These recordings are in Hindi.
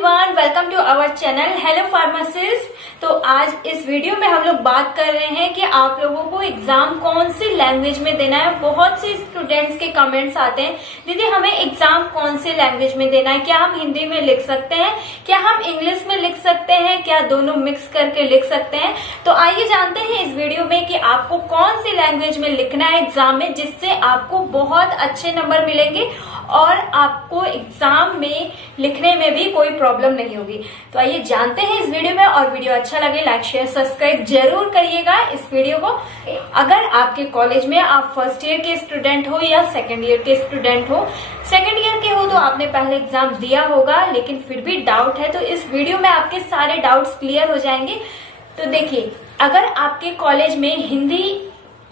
Everyone, welcome to our channel hello pharmacist. तो आज इस वीडियो में हम लोग बात कर रहे हैं कि आप लोगों को एग्जाम कौन सी लैंग्वेज में देना है। बहुत से स्टूडेंट्स के कमेंट्स आते हैं, दीदी हमें एग्जाम कौन सी लैंग्वेज में देना है, क्या हम हिंदी में लिख सकते हैं, क्या हम इंग्लिश में लिख सकते हैं, क्या दोनों मिक्स करके लिख सकते हैं। तो आइए जानते हैं इस वीडियो में कि आपको कौन सी लैंग्वेज में लिखना है एग्जाम में, जिससे आपको बहुत अच्छे नंबर मिलेंगे और आपको एग्जाम में लिखने में भी कोई प्रॉब्लम नहीं होगी। तो आइए जानते हैं इस वीडियो में, और वीडियो अच्छा लगे लाइक शेयर सब्सक्राइब जरूर करिएगा इस वीडियो को। अगर आपके कॉलेज में आप फर्स्ट ईयर के स्टूडेंट हो या सेकंड ईयर के स्टूडेंट हो, सेकंड ईयर के हो तो आपने पहले एग्जाम दिया होगा लेकिन फिर भी डाउट है, तो इस वीडियो में आपके सारे डाउट्स क्लियर हो जाएंगे। तो देखिए, अगर आपके कॉलेज में हिंदी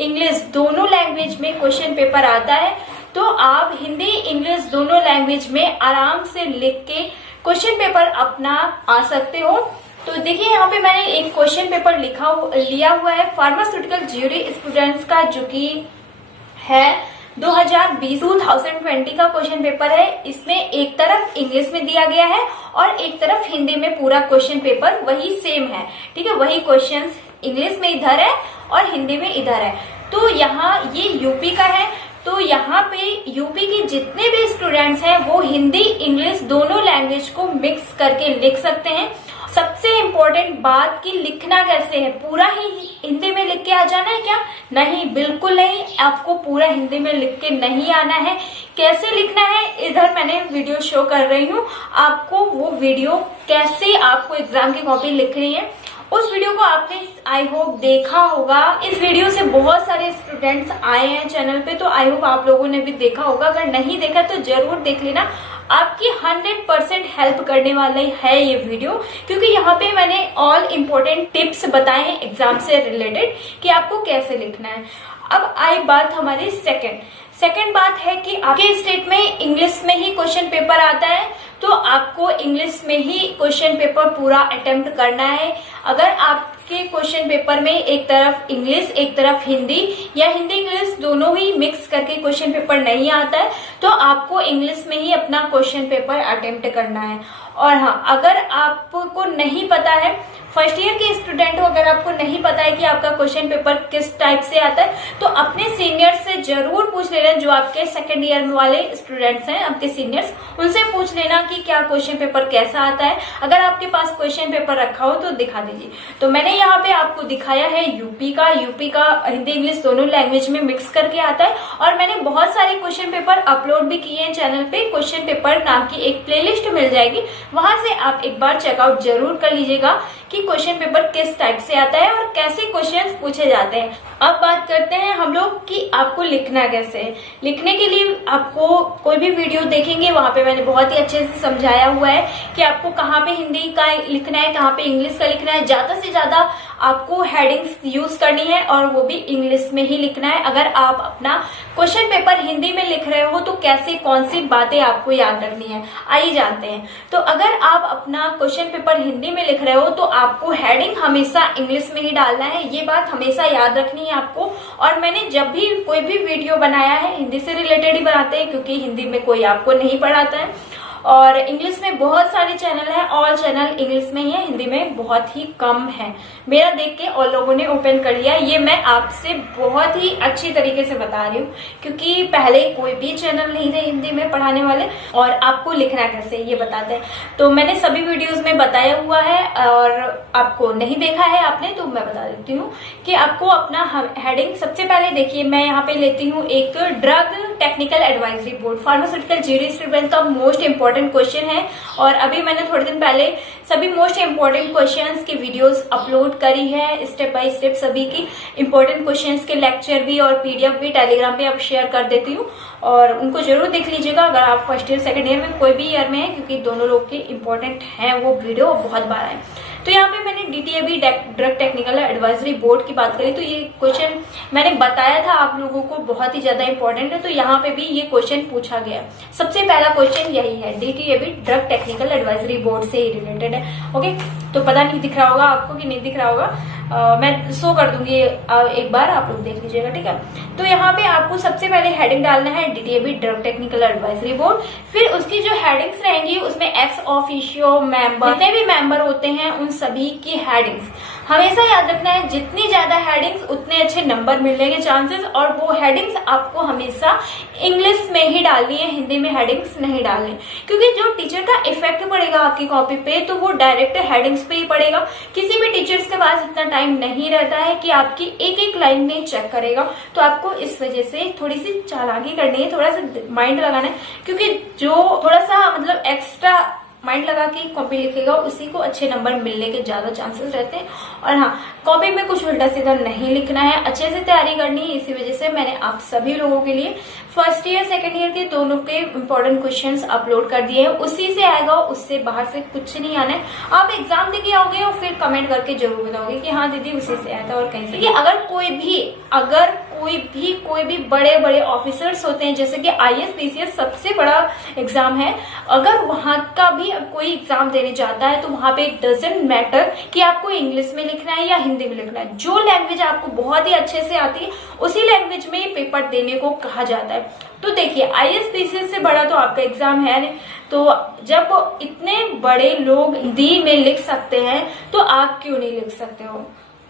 इंग्लिश दोनों लैंग्वेज में क्वेश्चन पेपर आता है तो आप हिंदी इंग्लिश दोनों लैंग्वेज में आराम से लिख के क्वेश्चन पेपर अपना आ सकते हो। तो देखिए, यहाँ पे मैंने एक क्वेश्चन पेपर लिया हुआ है फार्मास्यूटिकल ज्यूरी स्टूडेंट्स का, जो कि है 2020 का क्वेश्चन पेपर है। इसमें एक तरफ इंग्लिश में दिया गया है और एक तरफ हिंदी में पूरा क्वेश्चन पेपर वही सेम है, ठीक है। वही क्वेश्चंस इंग्लिश में इधर है और हिंदी में इधर है। तो यहाँ ये यूपी का है, तो यहाँ पे यूपी के जितने भी स्टूडेंट्स हैं वो हिंदी इंग्लिश दोनों लैंग्वेज को मिक्स करके लिख सकते हैं। सबसे इम्पोर्टेंट बात कि लिखना कैसे है, पूरा ही हिंदी में लिख के आ जाना है क्या? नहीं, बिल्कुल नहीं, आपको पूरा हिंदी में लिख के नहीं आना है। कैसे लिखना है इधर मैंने वीडियो शो कर रही हूँ आपको, वो वीडियो कैसे आपको एग्जाम की कॉपी लिखनी है उस वीडियो को आपने आई होप देखा होगा। इस वीडियो से बहुत सारे स्टूडेंट्स आए हैं चैनल पे, तो आई होप आप लोगों ने भी देखा होगा। अगर नहीं देखा तो जरूर देख लेना, आपकी 100% हेल्प करने वाला है ये वीडियो, क्योंकि यहाँ पे मैंने ऑल इम्पोर्टेंट टिप्स बताए हैं एग्जाम से रिलेटेड कि आपको कैसे लिखना है। अब आई बात हमारी सेकंड बात है कि आपके स्टेट में इंग्लिश में ही क्वेश्चन पेपर आता है, तो आपको इंग्लिश में ही क्वेश्चन पेपर पूरा अटेम्प्ट करना है। अगर आपके क्वेश्चन पेपर में एक तरफ इंग्लिश एक तरफ हिंदी या हिंदी इंग्लिश दोनों ही मिक्स करके क्वेश्चन पेपर नहीं आता है तो आपको इंग्लिश में ही अपना क्वेश्चन पेपर अटेम्प्ट करना है। और हाँ, अगर आपको नहीं पता है, फर्स्ट ईयर के स्टूडेंट हो, अगर आपको नहीं पता है कि आपका क्वेश्चन पेपर किस टाइप से आता है तो अपने सीनियर से जरूर पूछ लेना, जो आपके सेकंड ईयर वाले स्टूडेंट्स हैं आपके सीनियर्स, उनसे पूछ लेना कि क्या क्वेश्चन पेपर कैसा आता है। अगर आपके पास क्वेश्चन पेपर रखा हो तो दिखा दीजिए। तो मैंने यहाँ पे आपको दिखाया है यूपी का हिंदी इंग्लिश दोनों लैंग्वेज में मिक्स करके आता है, और मैंने बहुत सारे क्वेश्चन पेपर अपलोड भी किए हैं चैनल पे। क्वेश्चन पेपर नाम की एक प्लेलिस्ट मिल जाएगी, वहां से आप एक बार चेकआउट जरूर कर लीजिएगा कि क्वेश्चन पेपर किस टाइप से आता है और कैसे क्वेश्चंस पूछे जाते हैं। अब बात करते हैं हम लोग कि आपको लिखना कैसे है। लिखने के लिए आपको कोई भी वीडियो देखेंगे, वहां पे मैंने बहुत ही अच्छे से समझाया हुआ है कि आपको कहाँ पे हिंदी का लिखना है, कहाँ पे इंग्लिश का लिखना है। ज्यादा से ज्यादा आपको हेडिंग्स यूज करनी है और वो भी इंग्लिश में ही लिखना है। अगर आप अपना क्वेश्चन पेपर हिंदी में लिख रहे हो तो कैसे कौन सी बातें आपको याद रखनी है, आइए जानते हैं। तो अगर आप अपना क्वेश्चन पेपर हिंदी में लिख रहे हो तो आपको हेडिंग हमेशा इंग्लिश में ही डालना है, ये बात हमेशा याद रखनी है आपको। और मैंने जब भी कोई भी वीडियो बनाया है हिंदी से रिलेटेड ही बनाते हैं, क्योंकि हिंदी में कोई आपको नहीं पढ़ाता है। और इंग्लिश में बहुत सारे चैनल हैं, ऑल चैनल इंग्लिश में ही है, हिंदी में बहुत ही कम है। मेरा देख के और लोगों ने ओपन कर लिया, ये मैं आपसे बहुत ही अच्छी तरीके से बता रही हूँ, क्योंकि पहले कोई भी चैनल नहीं थे हिंदी में पढ़ाने वाले। और आपको लिखना कैसे ये बताते हैं, तो मैंने सभी वीडियोस में बताया हुआ है, और आपको नहीं देखा है आपने तो मैं बता देती हूँ कि आपको अपना हेडिंग सबसे पहले देखिए। मैं यहाँ पे लेती हूँ एक drug technical advisory board pharmaceutical jury student का मोस्ट इंपॉर्टेंट क्वेश्चन है, और अभी मैंने थोड़े दिन पहले सभी मोस्ट इंपॉर्टेंट क्वेश्चंस की वीडियोस अपलोड करी है, स्टेप बाय स्टेप सभी की इंपॉर्टेंट क्वेश्चंस के लेक्चर भी और पीडीएफ भी टेलीग्राम पे अब शेयर कर देती हूँ, और उनको जरूर देख लीजिएगा अगर आप फर्स्ट ईयर सेकंड ईयर में कोई भी ईयर में है, क्योंकि दोनों लोग के इंपॉर्टेंट हैं वो वीडियो बहुत बार आए। तो यहाँ पे मैंने डीटीएबी ड्रग टेक्निकल एडवाइजरी बोर्ड की बात करी, तो ये क्वेश्चन मैंने बताया था आप लोगों को बहुत ही ज्यादा इंपॉर्टेंट है, तो यहाँ पे भी ये क्वेश्चन पूछा गया। सबसे पहला क्वेश्चन यही है, डीटीएबी ड्रग टेक्निकल एडवाइजरी बोर्ड से ही रिलेटेड है। ओके, तो पता नहीं दिख रहा होगा आपको कि नहीं दिख रहा होगा, मैं शो कर दूंगी एक बार, आप लोग देख लीजिएगा, ठीक है। तो यहाँ पे आपको सबसे पहले हेडिंग डालना है डीटीएबी ड्रग टेक्निकल एडवाइजरी बोर्ड। फिर उसकी जो हेडिंग्स रहेंगी उसमें एक्स ऑफिशियो मेंबर, जितने भी मेंबर होते हैं उन सभी की हेडिंग्स हमेशा याद रखना है। जितनी ज्यादा हेडिंग्स उतने अच्छे नंबर मिलने के चांसेस, और वो हेडिंग्स आपको हमेशा इंग्लिश में ही डालनी है, हिंदी में हेडिंग्स नहीं डालनी, क्योंकि जो टीचर का इफेक्ट पड़ेगा आपकी कॉपी पे तो वो डायरेक्ट हेडिंग्स पे ही पड़ेगा। किसी भी टीचर्स के पास इतना टाइम नहीं रहता है कि आपकी एक एक लाइन में चेक करेगा, तो आपको इस वजह से थोड़ी सी चालाकी करनी है, थोड़ा सा माइंड लगाना है, क्योंकि जो थोड़ा सा मतलब एक्स्ट्रा माइंड लगा के कॉपी लिखेगा उसी को अच्छे नंबर मिलने के ज्यादा चांसेस रहते हैं। और हाँ, कॉपी में कुछ उल्टा सीधा नहीं लिखना है, अच्छे से तैयारी करनी है। इसी वजह से मैंने आप सभी लोगों के लिए फर्स्ट ईयर सेकंड ईयर के दोनों के इंपॉर्टेंट क्वेश्चंस अपलोड कर दिए हैं, उसी से आएगा, उससे बाहर से कुछ नहीं आना है। आप एग्जाम देके आओगे और फिर कमेंट करके जरूर बताओगे कि हाँ दीदी उसी से आया था और कहीं से। अगर कोई भी बड़े बड़े ऑफिसर्स होते हैं, जैसे कि आईएएस पीसीएस सबसे बड़ा एग्जाम है, अगर वहां का भी कोई एग्जाम देने जाता है तो वहां पे इट डजंट मैटर कि आपको इंग्लिश में लिखना है या हिंदी में लिखना है। जो लैंग्वेज आपको बहुत ही अच्छे से आती है उसी लैंग्वेज में पेपर देने को कहा जाता है। तो देखिए, आईएएस पीसीएस से बड़ा तो आपका एग्जाम है नहीं, तो जब इतने बड़े लोग हिंदी में लिख सकते हैं तो आप क्यों नहीं लिख सकते हो।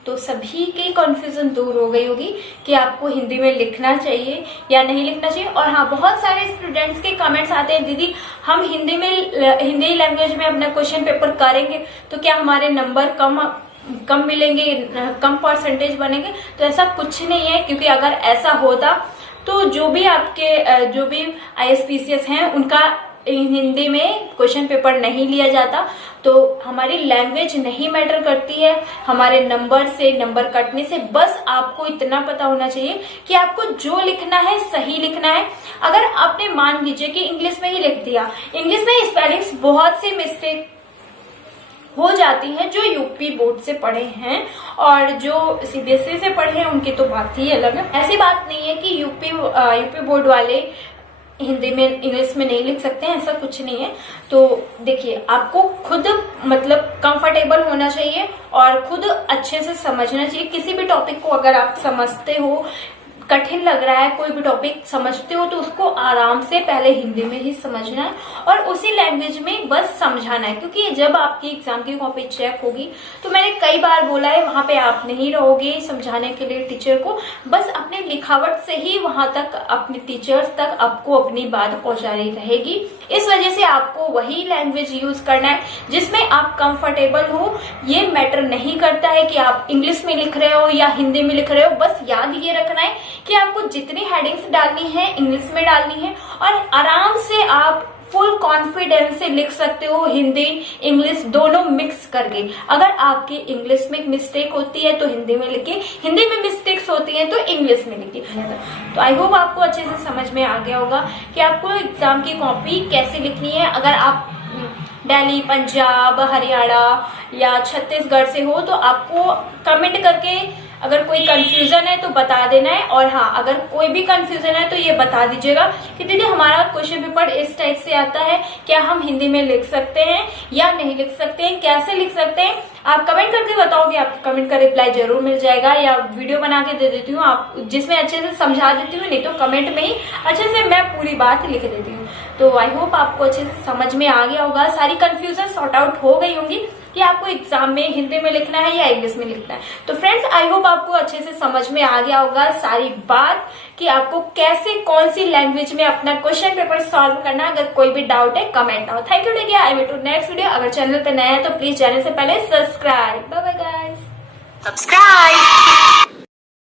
तो सभी की कंफ्यूजन दूर हो गई होगी कि आपको हिंदी में लिखना चाहिए या नहीं लिखना चाहिए। और हाँ, बहुत सारे स्टूडेंट्स के कमेंट्स आते हैं, दीदी हम हिंदी लैंग्वेज में अपना क्वेश्चन पेपर करेंगे तो क्या हमारे नंबर कम मिलेंगे, कम परसेंटेज बनेंगे। तो ऐसा कुछ नहीं है, क्योंकि अगर ऐसा होता तो जो भी आईएएस पीसीएस हैं उनका हिंदी में क्वेश्चन पेपर नहीं लिया जाता। तो हमारी लैंग्वेज नहीं मैटर करती है हमारे नंबर कटने से। बस आपको इतना पता होना चाहिए कि आपको जो लिखना है सही लिखना है। अगर आपने मान लीजिए कि इंग्लिश में ही लिख दिया, इंग्लिश में स्पेलिंग्स बहुत सी मिस्टेक हो जाती है जो यूपी बोर्ड से पढ़े हैं, और जो सीबीएसई से पढ़े हैं उनकी तो बात ही अलग है। ऐसी बात नहीं है कि यूपी बोर्ड वाले हिंदी में इंग्लिश में नहीं लिख सकते हैं, ऐसा कुछ नहीं है। तो देखिए, आपको खुद मतलब कंफर्टेबल होना चाहिए और खुद अच्छे से समझना चाहिए। किसी भी टॉपिक को अगर आप समझते हो, कठिन लग रहा है, कोई भी टॉपिक समझते हो, तो उसको आराम से पहले हिंदी में ही समझना है और उसी लैंग्वेज में बस समझाना है। क्योंकि जब आपकी एग्जाम की कॉपी चेक होगी तो मैंने कई बार बोला है, वहां पे आप नहीं रहोगे समझाने के लिए टीचर को, बस अपने लिखावट से ही वहां तक अपने टीचर्स तक आपको अपनी बात पहुंचानी रहेगी। इस वजह से आपको वही लैंग्वेज यूज करना है जिसमें आप कंफर्टेबल हो। ये मैटर नहीं करता है कि आप इंग्लिश में लिख रहे हो या हिंदी में लिख रहे हो। बस याद ये रखना है कि आपको जितनी हेडिंग्स डालनी है इंग्लिश में डालनी है, और आराम से आप फुल कॉन्फिडेंस से लिख सकते हो, हिंदी इंग्लिश दोनों मिक्स करके। अगर आपकी इंग्लिश में मिस्टेक होती है तो हिंदी में लिखिए, हिंदी में मिस्टेक्स होती है तो इंग्लिश में लिखिए। तो आई होप आपको अच्छे से समझ में आ गया होगा कि आपको एग्जाम की कॉपी कैसे लिखनी है। अगर आप दिल्ली, पंजाब, हरियाणा या छत्तीसगढ़ से हो तो आपको कमेंट करके अगर कोई कंफ्यूजन है तो बता देना है। और हाँ, अगर कोई भी कंफ्यूजन है तो ये बता दीजिएगा कि दीदी हमारा क्वेश्चन पेपर इस टाइप से आता है, क्या हम हिंदी में लिख सकते हैं या नहीं लिख सकते हैं, कैसे लिख सकते हैं। आप कमेंट करके बताओगे, आपके कमेंट का रिप्लाई जरूर मिल जाएगा, या वीडियो बना के दे देती हूँ आप जिसमें अच्छे से समझा देती हूँ, नहीं तो कमेंट में ही अच्छे से मैं पूरी बात लिख देती हूँ। तो आई होप आपको अच्छे से समझ में आ गया होगा, सारी कंफ्यूजन सॉर्ट आउट हो गई होंगी कि आपको एग्जाम में हिंदी में लिखना है या इंग्लिश में लिखना है। तो फ्रेंड्स, आई होप आपको अच्छे से समझ में आ गया होगा सारी बात कि आपको कैसे कौन सी लैंग्वेज में अपना क्वेश्चन पेपर सॉल्व करना है। अगर कोई भी डाउट है कमेंट आओ। Thank you, take care, I will to next video. अगर चैनल पे नया है तो प्लीज चैनल से पहले subscribe. Bye bye guys, subscribe.